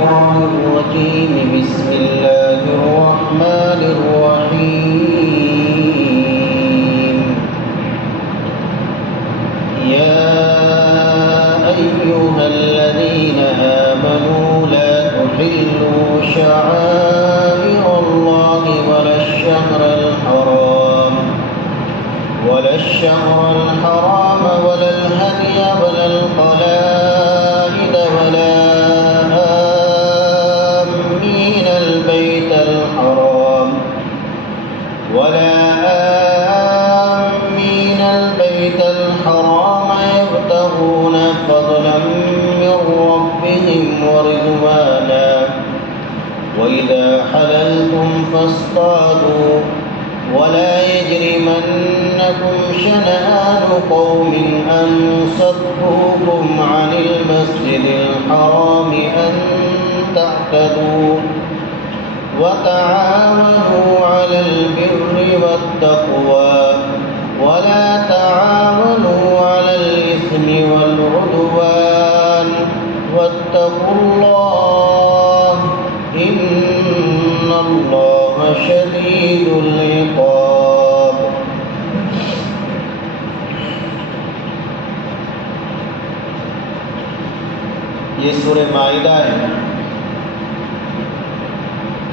الشيطان الرجيم بسم الله الرحمن الرحيم يا أيها الذين آمنوا لا تحلوا شعائر الله ولا الشهر الحرام ولا الهدي ولا القلائد ولا آمين البيت الحرام يبتغون فضلا من ربهم ورضوانا وإذا حللتم فاصطادوا ولا يجرمنكم شنآن قوم أن صدوكم عن المسجد الحرام أن تعتدوا وتعاونوا على البر والتقوى ولا تعاونوا على الإثم والعدوان واتقوا الله إن الله شديد العقاب۔ یہ سورہ مائدہ ہے،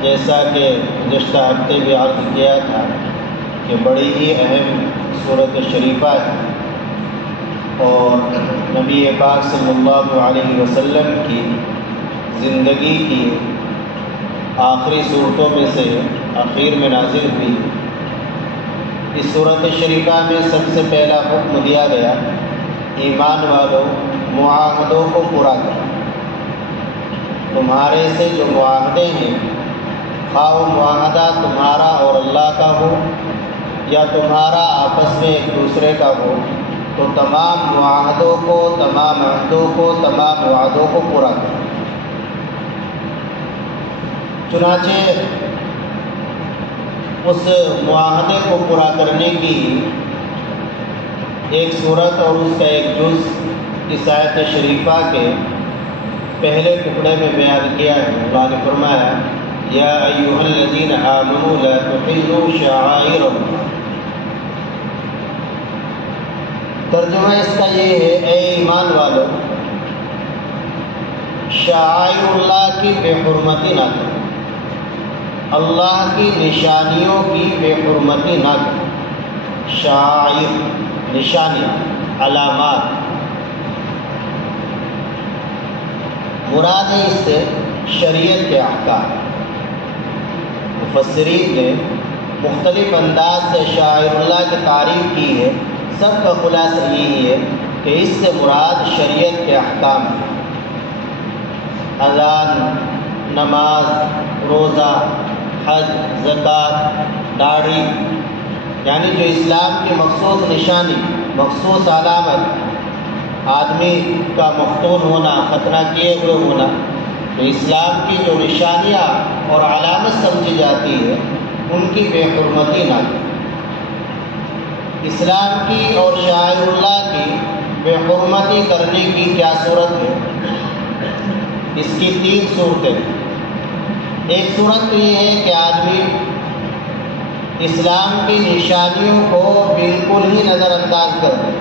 جیسا کہ گزشتہ ہفتے بھی عرض کیا تھا کہ بڑی ہی اہم سورۃ شریفہ ہے اور نبی پاک صلی اللہ علیہ وسلم کی زندگی کی آخری صورتوں میں سے آخر میں نازل ہوئی۔ اس سورۃ شریفہ میں سب سے پہلا حکم دیا گیا ایمان والوں معاہدوں کو پورا کرو۔ تمہارے سے جو معاہدے ہیں، خواہ وہ معاہدہ تمہارا اور اللہ کا ہو یا تمہارا آپس میں ایک دوسرے کا ہو، تو تمام معاہدوں کو، تمام عہدوں کو، تمام وعدوں کو پورا کرو۔ چنانچہ اس معاہدے کو پورا کرنے کی ایک صورت اور اس کا ایک جز اس آیت شریفہ کے پہلے ٹکڑے میں بیان کیا ہے۔ اللہ نے فرمایا یا ایھا الذین آمنوا لا تحلوا شعائر اللہ۔ ترجمہ اس کا یہ ہے، اے ایمان والو، شعائر اللہ کی بے حرمتی نہ کرو، اللہ کی نشانیوں کی بے حرمتی نہ کرو۔ شعائر نشانی، علامات، مراد ہے اس سے شریعت کے احکام۔ مفسرین نے مختلف انداز سے شعائر اللہ کی تعریف کی ہے، سب کا خلاصہ یہی ہے کہ اس سے مراد شریعت کے احکام ہیں۔ اذان، نماز، روزہ، حج، زکوٰۃ، داڑھی، یعنی جو اسلام کی مخصوص نشانی، مخصوص علامت، آدمی کا مختون ہونا، ختنہ کیے ہوئے ہونا، تو اسلام کی جو نشانیاں اور علامت سمجھی جاتی ہے ان کی بے حرمتی نہ کرو۔ اسلام کی اور شعائر اللہ کی بے حرمتی کرنے کی کیا صورت ہے؟ اس کی 3 صورتیں۔ ایک صورت تو یہ ہے کہ آدمی اسلام کی نشانیوں کو بالکل ہی نظر انداز کر دے،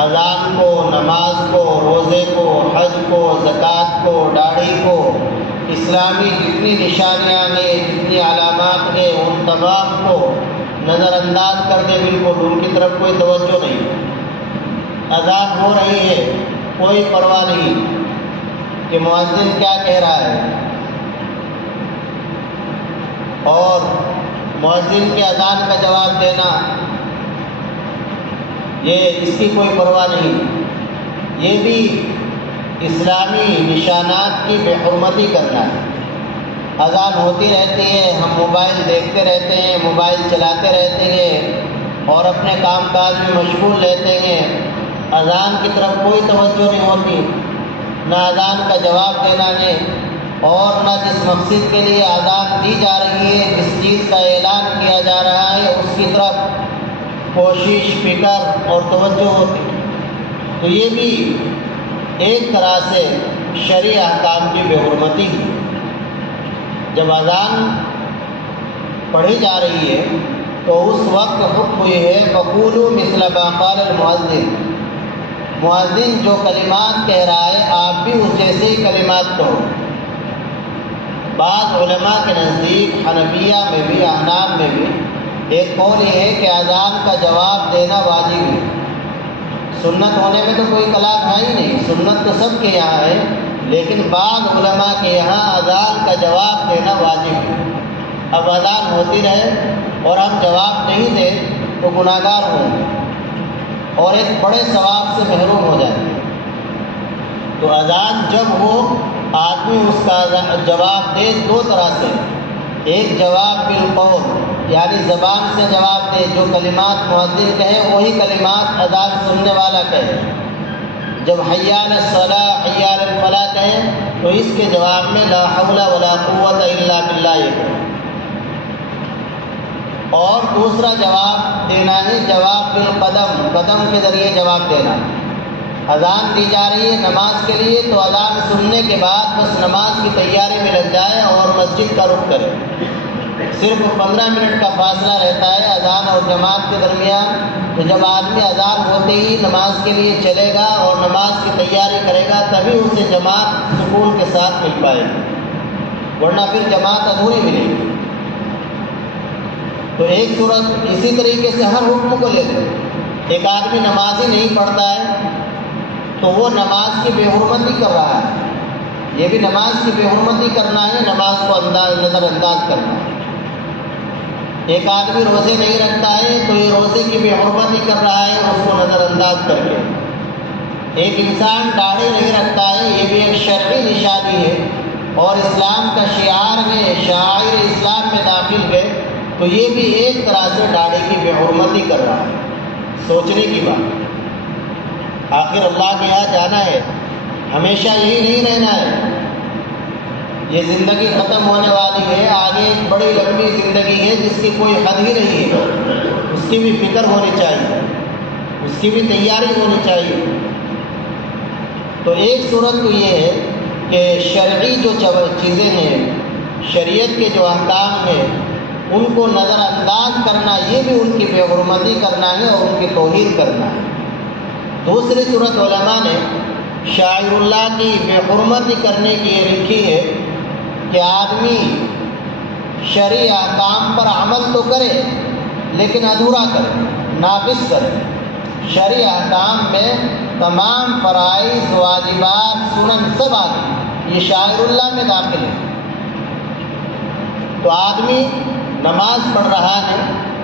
اذان کو، نماز کو، روزے کو، حج کو، زکوٰۃ کو، داڑھی کو، اسلامی جتنی نشانیاں ہیں، جتنی علامات ہیں، ان تمام کو نظر انداز کر دے، بالکل ان کی طرف کوئی توجہ نہیں۔ اذان ہو رہی ہے، کوئی پرواہ نہیں کہ مؤذن کیا کہہ رہا ہے، اور مؤذن کے اذان کا جواب دینا، یہ اس کی کوئی پرواہ نہیں۔ یہ بھی اسلامی نشانات کی بے حرمتی کرنا ہے۔ اذان ہوتی رہتی ہے، ہم موبائل دیکھتے رہتے ہیں، موبائل چلاتے رہتے ہیں اور اپنے کام کاج میں مشغول رہتے ہیں، اذان کی طرف کوئی توجہ نہیں ہوتی، نہ اذان کا جواب دینا ہے اور نہ جس مقصد کے لیے اذان دی جا رہی ہے، جس چیز کا اعلان کیا جا رہا ہے، اس کی طرف کوشش، فکر اور توجہ ہوتی۔ تو یہ بھی ایک طرح سے شرعی احکام کی بے حرمتی ہے۔ جب اذان پڑھی جا رہی ہے تو اس وقت حکم یہ ہے فقولوا مثل ما قال المؤذن، مؤذن جو کلمات کہہ رہا ہے آپ بھی اس جیسے ہی کلمات کہو۔ بعض علماء کے نزدیک حنفیہ میں بھی احناف میں بھی ایک قول یہ ہے کہ اذان کا جواب دینا واجب ہے۔ سنت ہونے میں تو کوئی کلام ہے ہی نہیں، سنت تو سب کے یہاں ہے، لیکن بعض علماء کے یہاں اذان کا جواب دینا واجب ہے۔ اب اذان ہوتی رہے اور ہم جواب نہیں دیں تو گناہ گار ہوں گے اور ایک بڑے ثواب سے محروم ہو جائیں گے۔ تو اذان جب ہو آدمی اس کا جواب دے دو طرح سے، ایک جواب بالقول یعنی زبان سے جواب دے، جو کلمات مؤذن کہے وہی کلمات اذان سننے والا کہے۔ جب حی علی الصلاۃ حی علی الفلاح کہے تو اس کے جواب میں لا حول ولا قوت الا باللہ یہ کہے۔ اور دوسرا جواب دینا ہے جواب بالقدم، قدم کے ذریعے جواب دینا۔ اذان دی جا رہی ہے نماز کے لیے تو اذان سننے کے بعد بس نماز کی تیاری میں لگ جائے اور مسجد کا رخ کرے۔ صرف 15 منٹ کا فاصلہ رہتا ہے اذان اور جماعت کے درمیان، تو جب آدمی اذان ہوتے ہی نماز کے لیے چلے گا اور نماز کی تیاری کرے گا تبھی اسے جماعت سکون کے ساتھ مل پائے گی، ورنہ پھر جماعت ادھوری ملے گی۔ تو ایک صورت اسی طریقے سے ہر حکم کو لے لیں۔ ایک آدمی نماز ہی نہیں پڑھتا ہے تو وہ نماز کی بے حرمتی کر رہا ہے، یہ بھی نماز کی بے حرمتی کرنا ہے، نماز کو نظر انداز کرنا ہے۔ ایک آدمی روزے نہیں رکھتا ہے تو یہ روزے کی بے حرمتی کر رہا ہے اس کو نظر انداز کر کے۔ ایک انسان داڑھی نہیں رکھتا ہے، یہ بھی ایک شرعی نشانی ہے اور اسلام کا شعار ہے، شاعر اسلام میں داخل ہے، تو یہ بھی ایک طرح سے داڑھی کی بے حرمتی کر رہا ہے۔ سوچنے کی بات، آخر اللہ کے یہاں جانا ہے، ہمیشہ یہی نہیں رہنا ہے، یہ زندگی ختم ہونے والی ہے، آگے ایک بڑی لمبی زندگی ہے جس کی کوئی حد ہی نہیں ہے، اس کی بھی فکر ہونی چاہیے، اس کی بھی تیاری ہونی چاہیے۔ تو ایک صورت تو یہ ہے کہ شرعی جو چیزیں ہیں، شریعت کے جو احکام ہیں ان کو نظر انداز کرنا، یہ بھی ان کی بے حرمتی کرنا ہے اور ان کی توہین کرنا ہے۔ دوسری صورت علماء نے شاعر اللہ کی بے حرمتی کرنے کی یہ لکھی ہے کہ آدمی شرعی احکام پر عمل تو کرے لیکن ادھورا کرے، ناقص کرے۔ شرعی احکام میں تمام فرائض، واجبات، سنن سب آگے، یہ شاعر اللہ میں داخل ہے۔ تو آدمی نماز پڑھ رہا ہے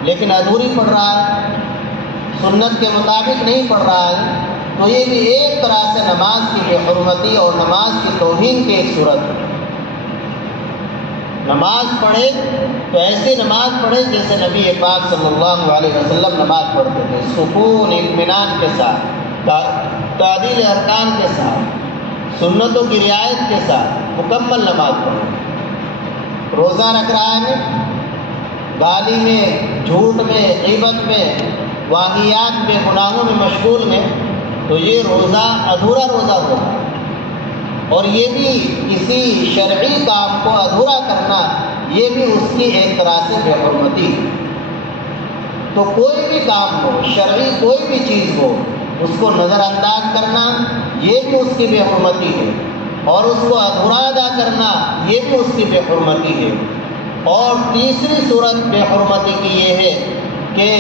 لیکن ادھوری پڑھ رہا ہے، سنت کے مطابق نہیں پڑھ رہا ہے، تو یہ بھی ایک طرح سے نماز کی بے حرمتی اور نماز کی توہین کی ایک صورت ہے۔ نماز پڑھے تو ایسی نماز پڑھے جیسے نبی پاک صلی اللہ علیہ وسلم نماز پڑھتے تھے، سکون، اطمینان کے ساتھ، تعدیل ارکان کے ساتھ، سنتوں کی رعایت کے ساتھ مکمل نماز پڑھے۔ روزہ رکھ رہا ہے، گالی میں، جھوٹ میں، غیبت میں، واہیات میں، گناہوں میں مشغول ہے، تو یہ روزہ ادھورا روزہ ہوگا، اور یہ بھی کسی شرعی کام کو ادھورا کرنا یہ بھی اس کی ایک طرح سے بے حرمتی ہے۔ تو کوئی بھی کام ہو، شرعی کوئی بھی چیز ہو، اس کو نظر انداز کرنا یہ بھی اس کی بے حرمتی ہے، اور اس کو ادھورا ادا کرنا یہ بھی اس کی بے حرمتی ہے۔ اور تیسری صورت بے حرمتی کی یہ ہے کہ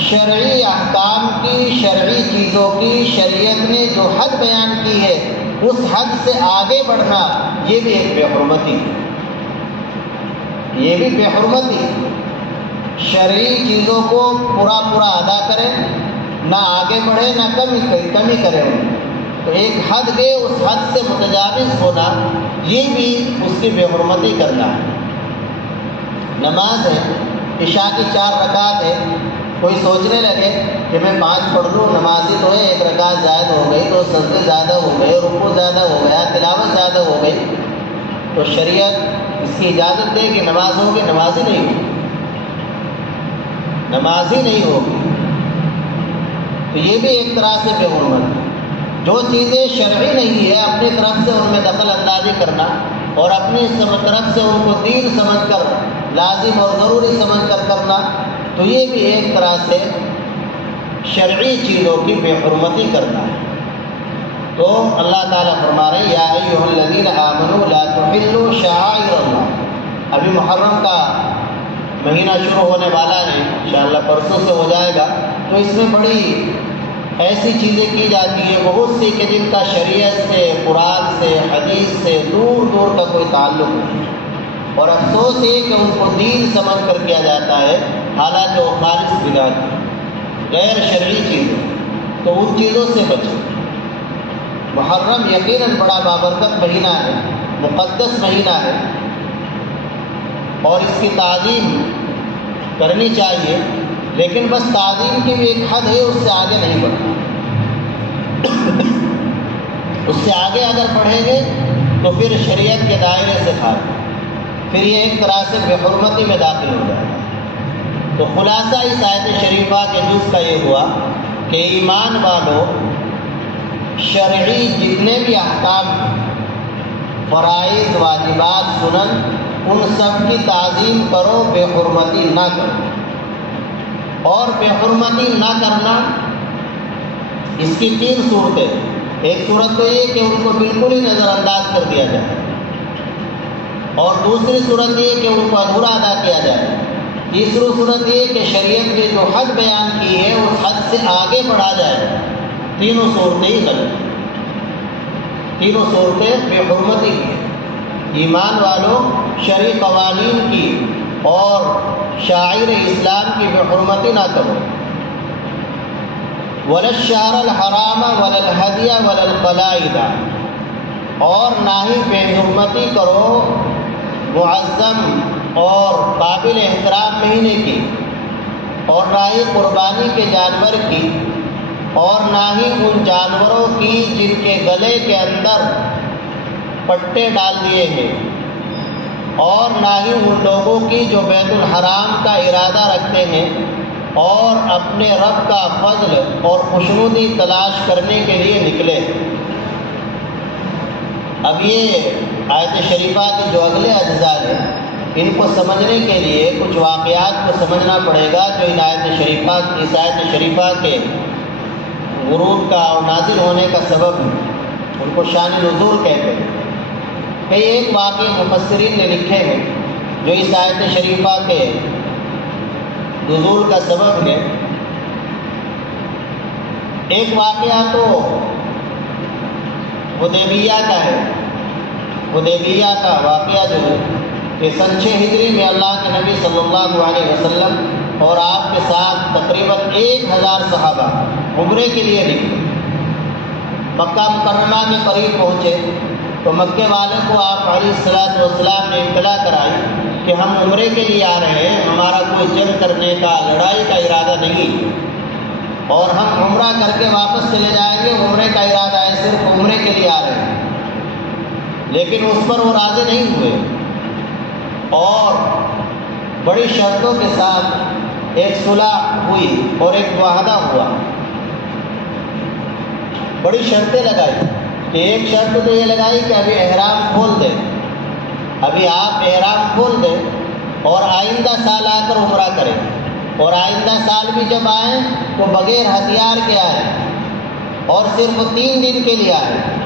شرعی احکام کی، شرعی چیزوں کی شریعت نے جو حد بیان کی ہے اس حد سے آگے بڑھنا یہ بھی ایک بے حرمتی ہے، یہ بھی بے حرمتی ہے۔ شرعی چیزوں کو پورا ادا کرے، نہ آگے بڑھے نہ کمی کرے، تو ایک حد گئے اس حد سے متجاوز ہونا یہ بھی اس کی بے حرمتی کرنا ہے۔ نماز ہے، عشاء کی 4 رکعت ہے، کوئی سوچنے لگے کہ میں 5 پڑھ لوں، نماز ہی تو ہے، 1 رکعت زائد ہو گئی تو سجدے زیادہ ہو گئے، رکوع زیادہ ہو گیا، تلاوت زیادہ ہو گئی، تو شریعت اس کی اجازت دے کہ نماز ہوگی؟ نماز ہی نہیں ہوگی، نماز ہی نہیں ہوگی۔ تو یہ بھی ایک طرح سے بے حرمت ہے۔ جو چیزیں شرعی نہیں ہے اپنی طرف سے اور اپنی طرف سے ان کو دین سمجھ کر لازم اور ضروری سمجھ کر کرنا، تو یہ بھی ایک طرح سے شرعی چیزوں کی بے حرمتی کرنا ہے۔ تو اللہ تعالیٰ فرما رہے یا ایھا الذین آمنوا لا تحلوا شعائر اللہ۔ ابھی محرم کا مہینہ شروع ہونے والا ہے، انشاءاللہ پرسوں سے ہو جائے گا، تو اس میں بڑی ایسی چیزیں کی جاتی ہیں بہت سی کہ جن کا شریعت سے، قرآن سے، حدیث سے دور دور کا کوئی تعلق نہیں، اور افسوس یہ کہ ان کو دین سمجھ کر کیا جاتا ہے، حالانکہ وہ خالص بدعت ہے، غیر شرعی چیزیں، تو ان چیزوں سے بچیں۔ محرم یقیناً بڑا بابرکت مہینہ ہے، مقدس مہینہ ہے، اور اس کی تعظیم کرنی چاہیے، لیکن بس تعظیم کی بھی ایک حد ہے، اس سے آگے نہیں بڑھنا۔ اس سے آگے اگر بڑھیں گے تو پھر شریعت کے دائرے سے کھائیں، پھر یہ ایک طرح سے بے حرمتی میں داخل ہو جائے گا۔ تو خلاصہ اس آیت شریفہ کے جز کا یہ ہوا کہ ایمان والوں شرعی جتنے بھی احکام، فرائض، واجبات، سنن، ان سب کی تعظیم کرو، بے حرمتی نہ کرو۔ اور بے حرمتی نہ کرنا اس کی تین صورتیں، ایک صورت تو یہ کہ ان کو بالکل ہی نظر انداز کر دیا جائے، اور دوسری صورت یہ کہ ان کو ادھورا ادا کیا جائے، تیسری صورت یہ کہ شریعت نے جو حد بیان کی ہے اس حد سے آگے بڑھا جائے۔ تینوں صورتیں ہی غلط، تینوں صورتیں بے حرمتی کی۔ ایمان والوں شرعی قوانین کی اور شاعر اسلام کی بے حرمتی نہ کرو۔ ولا الشہر الحرام ولا الہدی ولا القلائد، اور نہ ہی بے حرمتی کرو معظم اور قابل احترام مہینے کی، اور نہ ہی قربانی کے جانور کی، اور نہ ہی ان جانوروں کی جن کے گلے کے اندر پٹے ڈال دیے ہیں، اور نہ ہی ان لوگوں کی جو بیت الحرام کا ارادہ رکھتے ہیں اور اپنے رب کا فضل اور خوشنودی تلاش کرنے کے لیے نکلے۔ اب یہ آیت شریفہ کے جو اگلے اجزاء ہیں ان کو سمجھنے کے لیے کچھ واقعات کو سمجھنا پڑے گا جو اس آیت شریفہ کے ورود کا اور نازل ہونے کا سبب ہے، ان کو شان نزول کہتے ہیں۔ کئی ایک واقعے مفسرین نے لکھے ہیں جو اس آیت شریفہ کے نزول کا سبب ہے۔ ایک واقعہ تو حدیبیہ کا ہے، حدیبیہ کا واقعہ جو ہے کہ سن 6 ہجری میں اللہ کے نبی صلی اللہ علیہ وسلم اور آپ کے ساتھ تقریباً 1000 صحابہ عمرے کے لیے نکلے، مکہ مکرمہ کے قریب پہنچے تو مکے والوں کو آپ علیہ السلام نے اطلاع کرائی کہ ہم عمرے کے لیے آ رہے ہیں، ہمارا کوئی جنگ کرنے کا، لڑائی کا ارادہ نہیں، اور ہم عمرہ کر کے واپس چلے جائیں گے، عمرے کا ارادہ ہے، صرف عمرے کے لیے آ رہے ہیں۔ لیکن اس پر وہ راضی نہیں ہوئے اور بڑی شرطوں کے ساتھ ایک صلح ہوئی اور ایک معاہدہ ہوا، بڑی شرطیں لگائی کہ ایک شرط تو یہ لگائی کہ ابھی احرام کھول دیں، ابھی آپ احرام کھول دیں اور آئندہ سال آ کر عمرہ کریں، اور آئندہ سال بھی جب آئیں تو بغیر ہتھیار کے آئیں اور صرف 3 دن کے لیے آئیں۔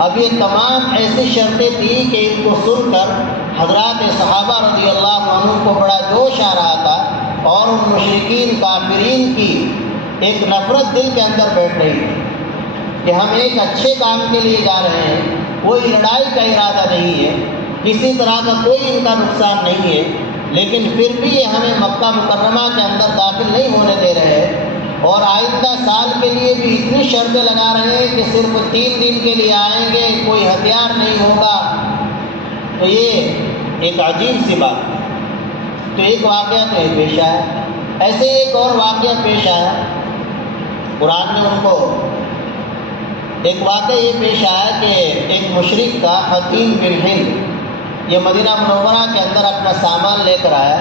اب یہ تمام ایسی شرطیں تھیں کہ ان کو سن کر حضرات صحابہ رضی اللہ عنہ کو بڑا جوش آ رہا تھا، اور ان مشرکین کافرین کی ایک نفرت دل کے اندر بیٹھ رہی تھی کہ ہم ایک اچھے کام کے لیے جا رہے ہیں، کوئی لڑائی کا ارادہ نہیں ہے، کسی طرح کا کوئی ان کا نقصان نہیں ہے، لیکن پھر بھی یہ ہمیں مکہ مکرمہ کے اندر داخل نہیں ہونے دے رہے ہیں، اور آئندہ سال کے لیے بھی اتنی شرطیں لگا رہے ہیں کہ صرف 3 دن کے لیے آئیں گے، کوئی ہتھیار نہیں ہوگا۔ تو یہ ایک عجیب سی بات ہے۔ تو ایک واقعہ تو یہ پیش آیا، ایسے ایک اور واقعہ پیش آیا، قرآن نے ان کو ایک واقعہ یہ پیش آیا کہ ایک مشرک کا حکیم بن ہند، یہ مدینہ منورہ کے اندر اپنا سامان لے کر آیا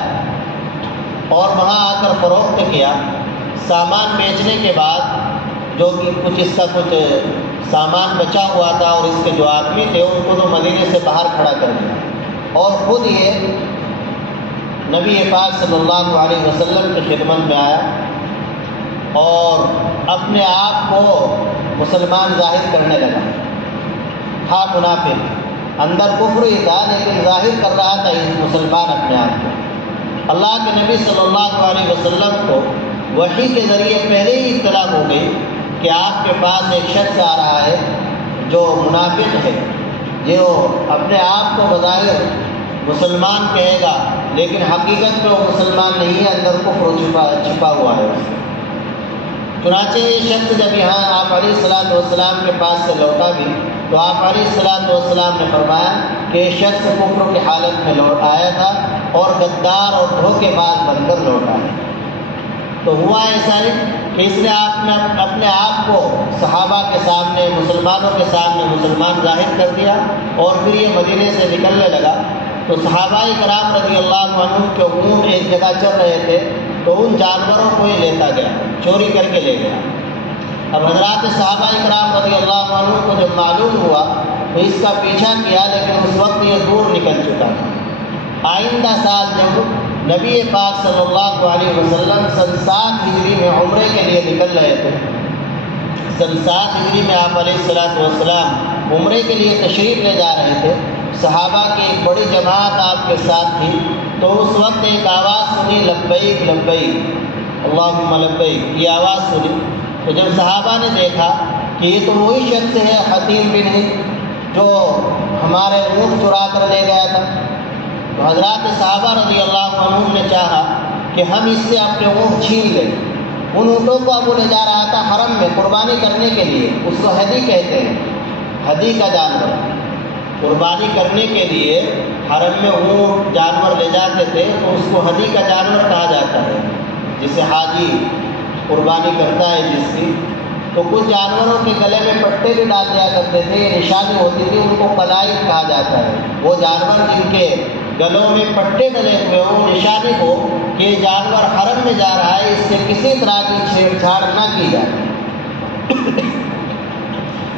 اور وہاں آ کر فروخت کیا۔ سامان بیچنے کے بعد جو کہ کچھ اس کا کچھ سامان بچا ہوا تھا اور اس کے جو آدمی تھے ان کو تو مدینے سے باہر کھڑا کر دیا اور خود یہ نبی پاک صلی اللہ علیہ وسلم کی خدمت میں آیا اور اپنے آپ کو مسلمان ظاہر کرنے لگا. تھا منافق، اندر کفر ہی تھا لیکن ظاہر کر رہا تھا اس مسلمان اپنے آپ کو. اللہ کے نبی صلی اللہ علیہ وسلم کو وحی کے ذریعے پہلے ہی اطلاع ہو گئی کہ آپ کے پاس ایک شخص آ رہا ہے جو منافق ہے، جو اپنے آپ کو بظاہر مسلمان کہے گا لیکن حقیقت میں وہ مسلمان نہیں ہے، اندر کفر چھپا ہوا ہے. چنانچہ یہ شخص جب یہاں آپ علیہ الصلوۃ والسلام کے پاس سے لوٹا بھی تو آپ علیہ الصلوۃ والسلام نے فرمایا کہ یہ شخص کفر کی حالت میں لوٹ آیا تھا اور غدار اور دھوکے باز بن کر لوٹا ہے. تو ہوا ایسا ہے کہ اس نے اپنے آپ کو صحابہ کے سامنے، مسلمانوں کے سامنے مسلمان ظاہر کر دیا اور پھر یہ مدینے سے نکلنے لگا. تو صحابہ کرام رضی اللہ عنہ کے اونٹ ایک جگہ چل رہے تھے تو ان جانوروں کو ہی لیتا گیا، چوری کر کے لے گیا. اب حضرات صحابہ کرام رضی اللہ عنہ کو جب معلوم ہوا تو اس کا پیچھا کیا لیکن اس وقت یہ دور نکل چکا تھا. آئندہ سال جب نبی پاک صلی اللہ علیہ وسلم سن 7 ہجری میں عمرے کے لیے نکل رہے تھے، سن 7 ہجری میں آپ علیہ الصلوۃ والسلام عمرے کے لیے تشریف لے جا رہے تھے. صحابہ کی ایک بڑی جماعت آپ کے ساتھ تھی. تو اس وقت ایک آواز سنی، لبیک لبیک اللہم لبیک، یہ آواز سنی. تو جب صحابہ نے دیکھا کہ یہ تو وہی شخص ہے حتیم بن ہند جو ہمارے اونٹ چرا کر لے گیا تھا، تو حضرات صحابہ رضی اللہ عنہ نے چاہا کہ ہم اس سے اپنے اونٹ چھین لیں. ان اونٹوں کو اب وہ لے جا رہا تھا حرم میں قربانی کرنے کے لیے. اس کو ہدی کہتے ہیں، ہدی کا جانور. قربانی کرنے کے لیے حرم میں اونٹ جانور لے جاتے تھے تو اس کو ہدی کا جانور کہا جاتا ہے. جسے حاجی قربانی کرتا ہے جس کی، تو کچھ جانوروں کے گلے میں پٹے بھی ڈال دیا کرتے تھے، یہ نشانی ہوتی تھی، ان کو قلائد کہا جاتا ہے. وہ جانور جن کے گلوں میں پٹے ڈلے ہوئے وہ نشانی ہو کہ یہ جانور حرم میں جا رہا ہے، اس سے کسی طرح کی چھیڑ چھاڑ نہ کی جائے.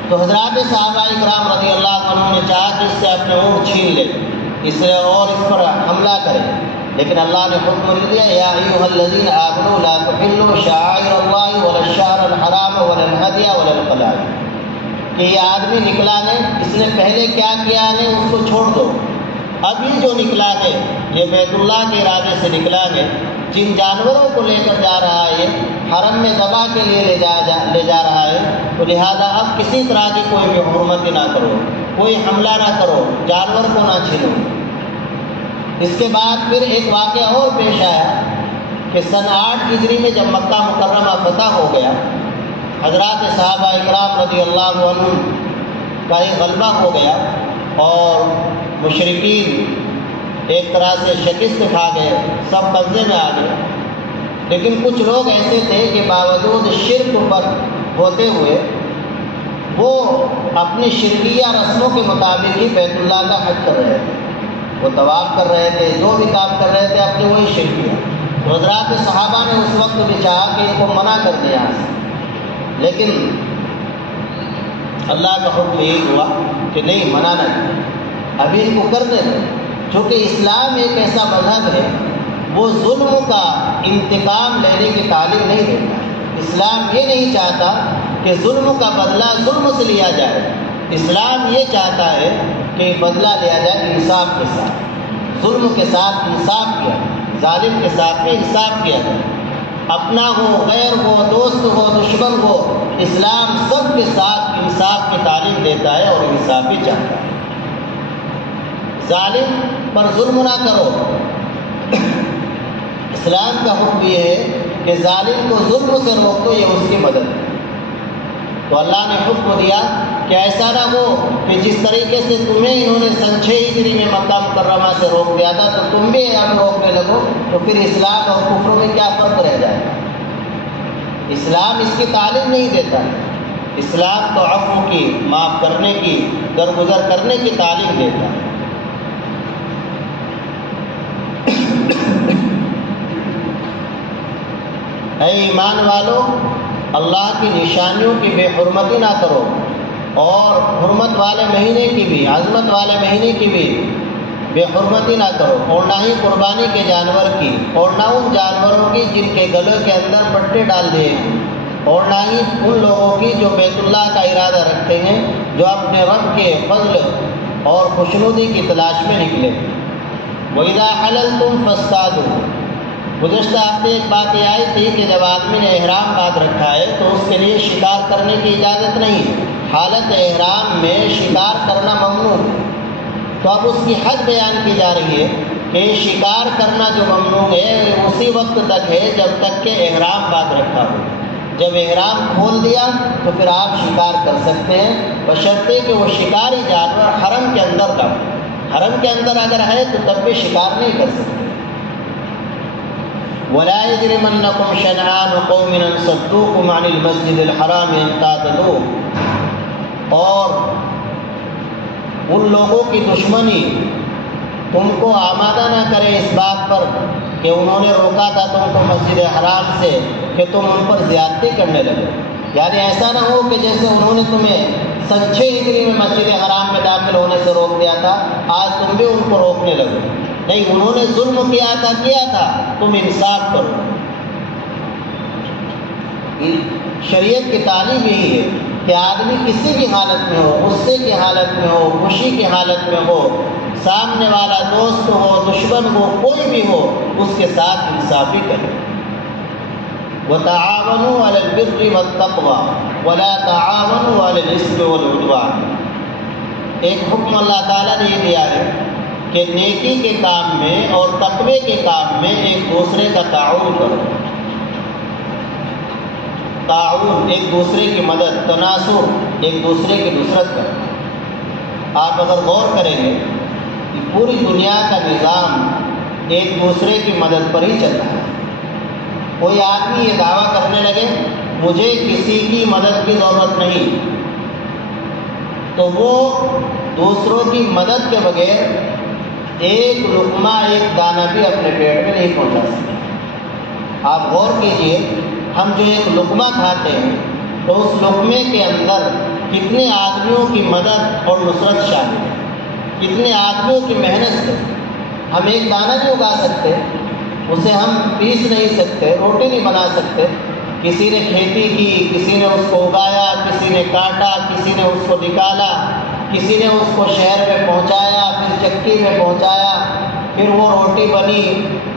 تو حضرات صحابہ کرام رضی اللہ عنہ نے چاہا کہ اس سے اپنے اونٹ چھین لے اس پر حملہ کرے، لیکن اللہ نے حکم دیا یا ایھا الذین آمنوا لا تحلوا شعائر اللہ ولا الشہر الحرام ولا الہدی ولا القلائد. کہ یہ آدمی نکلا ہے، اس نے پہلے کیا کیا ہے اس کو چھوڑ دو. ابھی جو نکلا ہے یہ بیت اللہ کے ارادے سے نکلا ہے. جن جانوروں کو لے کر جا رہا ہے حرم میں ذبح کے لیے لے جا رہا ہے، تو لہذا اب کسی طرح کی کوئی بھی حرمت نہ کرو، کوئی حملہ نہ کرو، جانور کو نہ چھینو. اس کے بعد پھر ایک واقعہ اور پیش آیا کہ سن 8 ہجری میں جب مکہ مکرمہ فتح ہو گیا، حضرات صحابہ اکرام رضی اللہ عنہ کا ایک غلبہ ہو گیا اور مشرکین ایک طرح سے شکست کھا گئے، سب قبضے میں آ گئے. لیکن کچھ لوگ ایسے تھے کہ باوجود شرک پر ہوتے ہوئے وہ اپنی شرکیہ رسموں کے مطابق ہی بیت اللہ کا حج کر رہے تھے. وہ طواف کر رہے تھے، جو بھی کام کر رہے تھے اپنی وہی شرکیہ. تو حضرات صحابہ نے اس وقت بھی چاہا کہ ان کو منع کر دیا، لیکن اللہ کا حکم یہی ہوا کہ نہیں، منع نہ کیا، ابھی ان کو کرنے دیں. چونکہ اسلام ایک ایسا مذہب ہے وہ ظلم کا انتقام لینے کی تعلیم نہیں دیتا. اسلام یہ نہیں چاہتا کہ ظلم کا بدلہ ظلم سے لیا جائے. اسلام یہ چاہتا ہے کہ بدلہ لیا جائے انصاف کے ساتھ. ظلم کے ساتھ انصاف کیا، ظالم کے ساتھ بھی انصاف کیا جائے. اپنا ہو، غیر ہو، دوست ہو، دشمن ہو، اسلام سب کے ساتھ انصاف کی تعلیم دیتا ہے اور انصاف ہی چاہتا ہے. ظالم پر ظلم نہ کرو. اسلام کا حکم یہ ہے کہ ظالم کو ظلم سے روک دو، یہ اس کی مدد ہے. تو اللہ نے حکم دیا کہ ایسا نہ ہو کہ جس طریقے سے تمہیں انہوں نے سن 6 ہجری میں مکہ مکرمہ سے روک دیا تھا تو تم بھی اب روکنے لگو، تو پھر اسلام اور کفر میں کیا فرق رہ جائے گا. اسلام اس کی تعلیم نہیں دیتا. اسلام تو عفو کی، معاف کرنے کی، درگزر کرنے کی تعلیم دیتا ہے. اے ایمان والو، اللہ کی نشانیوں کی بے حرمتی نہ کرو. اور حرمت والے مہینے کی بھی، عظمت والے مہینے کی بھی بے حرمتی نہ کرو، اور نہ ہی قربانی کے جانور کی، اور نہ ان جانوروں کی جن کے گلے کے اندر پٹے ڈال دیے ہیں، اور نہ ہی ان لوگوں کی جو بیت اللہ کا ارادہ رکھتے ہیں، جو اپنے رب کے فضل اور خوشنودی کی تلاش میں نکلے۔ وَإِذَا حَلَلْتُمْ فَاصْطَادُوا۔ گزشتہ ہفتے ایک بات یہ آئی تھی کہ جب آدمی نے احرام باندھ رکھا ہے تو اس کے لیے شکار کرنے کی اجازت نہیں، حالت احرام میں شکار کرنا ممنوع۔ تو اب اس کی حد بیان کی جا رہی ہے کہ شکار کرنا جو ممنوع ہے اسی وقت تک ہے جب تک کہ احرام باندھ رکھا ہو۔ جب احرام کھول دیا تو پھر آپ شکار کر سکتے ہیں، بشرطے کہ وہ شکاری جانور حرم کے اندر نہ ہو۔ حرم کے اندر اگر ہے تو تب بھی شکار نہیں کر سکتے۔ وَلَا يَجْرِمَنَّكُمْ شَنَآنُ قَوْمٍ أَن صَدُّوكُمْ عَنِ الْمَسْجِدِ الْحَرَامِ أَن تَعْتَدُوا۔ اور ان لوگوں کی دشمنی تم کو آمادہ نہ کرے اس بات پر کہ انہوں نے روکا تھا تم کو مسجد حرام سے کہ تم ان پر زیادتی کرنے لگے۔ یعنی ایسا نہ ہو کہ جیسے انہوں نے تمہیں سن 6 ہجری میں مسجد حرام میں داخل ہونے سے روک دیا تھا، آج تم بھی ان کو روکنے لگو۔ نہیں، انہوں نے ظلم کیا تھا، تم انصاف کرو۔ شریعت کی تعلیم یہی ہے کہ آدمی کسی بھی حالت میں ہو، غصے کی حالت میں ہو، خوشی کی حالت میں ہو، سامنے والا دوست ہو، دشمن ہو، کوئی بھی ہو، اس کے ساتھ انصافی کرے۔ وَتَعَاوَنُوا عَلَى الْبِرِّ وَالتَّقْوَى وَلَا تَعَاوَنُوا عَلَى الْإِثْمِ وَالْعُدْوَانِ۔ ایک حکم اللہ تعالیٰ نے یہ دیا ہے کہ نیکی کے کام میں اور تقوی کے کام میں ایک دوسرے کا تعاون کرو۔ تعاون، ایک دوسرے کی مدد، تناصر، ایک دوسرے کی نصرت کرو۔ آپ اگر غور کریں گے کہ پوری دنیا کا نظام ایک دوسرے کی مدد پر ہی چل رہا ہے۔ کوئی آدمی یہ دعویٰ کرنے لگے مجھے کسی کی مدد کی ضرورت نہیں، تو وہ دوسروں کی مدد کے بغیر ایک لقمہ، ایک دانہ بھی اپنے پیٹ میں نہیں پہنچا سکتا۔ آپ غور کیجئے، ہم جو ایک لقمہ کھاتے ہیں تو اس لقمے کے اندر کتنے آدمیوں کی مدد اور نصرت شامل ہے، کتنے آدمیوں کی محنت سے۔ ہم ایک دانہ نہیں اگا سکتے، اسے ہم پیس نہیں سکتے، روٹی نہیں بنا سکتے۔ کسی نے کھیتی کی، کسی نے اس کو اگایا، کسی نے کاٹا، کسی نے اس کو نکالا، کسی نے اس کو شہر میں پہنچایا، پھر چکی میں پہنچایا، پھر وہ روٹی بنی،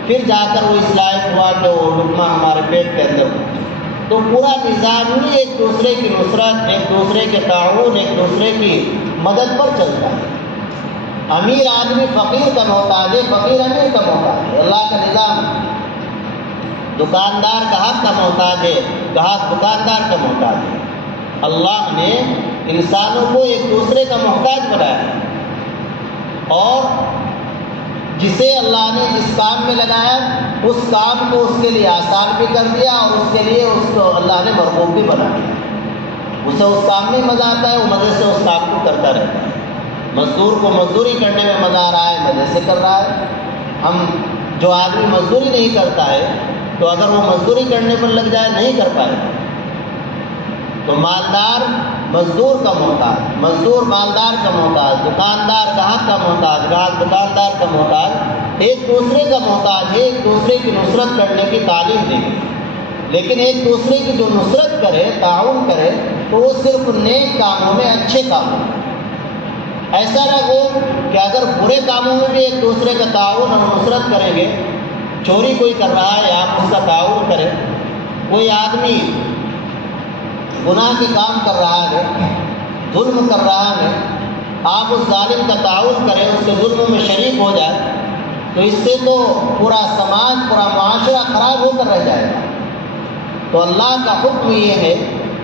پھر جا کر وہ اس لائق ہوا کہ وہ لقمہ ہمارے پیٹ کے اندر پہنچا۔ تو پورا نظام ہی ایک دوسرے کی نصرت، ایک دوسرے کے تعاون، ایک دوسرے کی مدد پر چلتا ہے۔ امیر آدمی فقیر کا محتاج ہے، فقیر امیر کا محتاج ہے، اللہ کا نظام۔ دکاندار گاہک کا محتاج ہے، گاہک دکاندار کا محتاج ہے۔ اللہ نے انسانوں کو ایک دوسرے کا محتاج بنایا، اور جسے اللہ نے جس کام میں لگایا اس کام کو اس کے لیے آسان بھی کر دیا، اور اس کے لیے اس کو اللہ نے مرغوب بھی بنا دیا۔ اسے اس کام میں مزہ آتا ہے، وہ مزے سے اس کام کو کرتا رہتا ہے۔ مزدور کو مزدوری کرنے میں مزہ آ رہا ہے، مزے سے کر رہا ہے۔ ہم جو آدمی مزدوری نہیں کرتا ہے تو اگر وہ مزدوری کرنے پر لگ جائے نہیں کر پائے۔ تو مالدار مزدور کا محتاج، مزدور مالدار کا محتاج، دکاندار گاہک کا محتاج، گاہک دکاندار کا محتاج، ایک دوسرے کا محتاج ہے۔ ایک دوسرے کی نصرت کرنے کی تعلیم دی گئی، لیکن ایک دوسرے کی جو نصرت کرے، تعاون کرے، تو وہ صرف نیک کاموں میں، اچھے کاموں میں۔ ایسا نہ ہو کہ اگر برے کاموں میں بھی ایک دوسرے کا تعاون اور نصرت کریں گے، چوری کوئی کر رہا ہے آپ اس کا تعاون کریں، کوئی آدمی گناہ کے کام کر رہا ہے، ظلم کر رہا ہے، آپ اس ظالم کا تعاون کریں، اس کے ظلم میں شریک ہو جائے، تو اس سے تو پورا سماج، پورا معاشرہ خراب ہو کر رہ جائے گا۔ تو اللہ کا حکم یہ ہے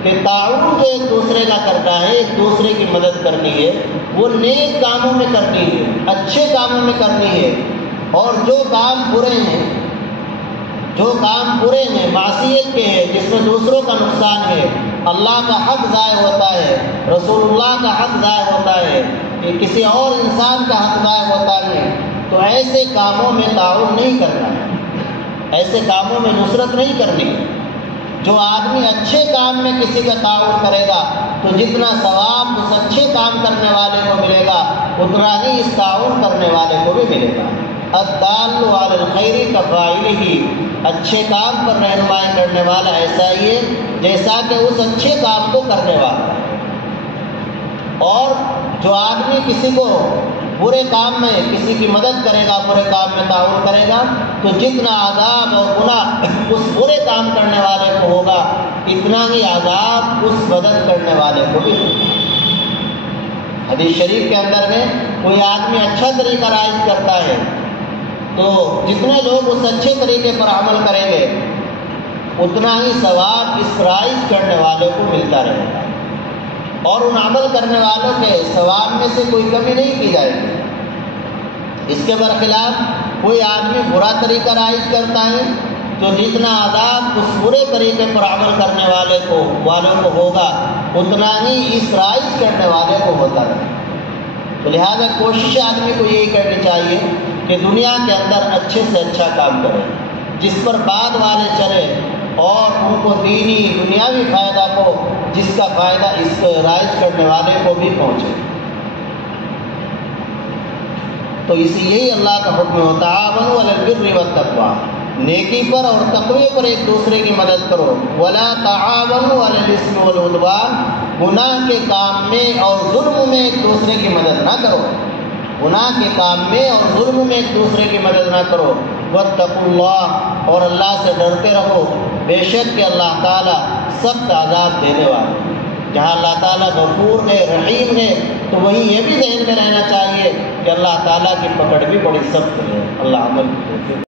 کہ تعاون جو ایک دوسرے کا کرتا ہے، ایک دوسرے کی مدد کرنی ہے، وہ نیک کاموں میں کرنی ہے، اچھے کاموں میں کرنی ہے۔ اور جو کام برے ہیں، جو کام برے ہیں، معصیت کے ہیں، جس میں دوسروں کا نقصان ہے، اللہ کا حق ضائع ہوتا ہے، رسول اللہ کا حق ضائع ہوتا ہے، کہ کسی اور انسان کا حق ضائع ہوتا ہے، تو ایسے کاموں میں تعاون نہیں کرنا ہے، ایسے کاموں میں نصرت نہیں کرنی۔ جو آدمی اچھے کام میں کسی کا تعاون کرے گا تو جتنا ثواب اس اچھے کام کرنے والے کو ملے گا اتنا ہی اس تعاون کرنے والے کو بھی ملے گا۔ الدال علی الخیر کفاعلہ، اچھے کام پر رہنمائی کرنے والا ایسا ہی ہے جیسا کہ اس اچھے کام کو کرنے والا۔ اور جو آدمی کسی کو برے کام میں کسی کی مدد کرے گا، برے کام میں تعاون کرے گا، تو جتنا عذاب اور گناہ اس برے کام کرنے والے کو ہوگا اتنا ہی عذاب اس مدد کرنے والے کو بھی ہوگا۔ حدیث شریف کے اندر میں کوئی آدمی اچھا طریقہ رائج کرتا ہے تو جتنے لوگ اس اچھے طریقے پر عمل کریں گے اتنا ہی ثواب اس رائج کرنے والے کو ملتا رہے گا، اور ان عمل کرنے والوں کے ثواب میں سے کوئی کمی نہیں کی جائے گی۔ اس کے برخلاف کوئی آدمی برا طریقہ رائج کرتا ہے تو جتنا عذاب اس برے طریقے پر عمل کرنے والوں کو ہوگا اتنا ہی اس رائج کرنے والے کو ہوتا ہے۔ تو لہذا کوشش آدمی کو یہی کرنی چاہیے کہ دنیا کے اندر اچھے سے اچھا کام کرے، جس پر بعد والے چلے اور ان کو دینی دنیاوی فائدہ کو، جس کا فائدہ اس رائج کرنے والے کو بھی پہنچے۔ تو یہی اللہ کا حکم ہے، تعاونوا علی البر والتقوی، نیکی پر اور تقوی پر ایک دوسرے کی مدد کرو، ولا تعاونوا علی الاثم والعدوان، گناہ کے کام میں اور ظلم میں ایک دوسرے کی مدد نہ کرو، گناہ کے کام میں اور ظلم میں ایک دوسرے کی مدد نہ کرو، واتقوا اللہ، اور اللہ سے ڈرتے رہو، بے شک کہ اللہ تعالیٰ سخت عذاب دینے والا۔ جہاں اللہ تعالیٰ غفور ہے، رحیم ہے، تو وہیں یہ بھی ذہن میں رہنا چاہیے کہ اللہ تعالیٰ کی پکڑ بھی بڑی سخت ہے۔ اللہ عمل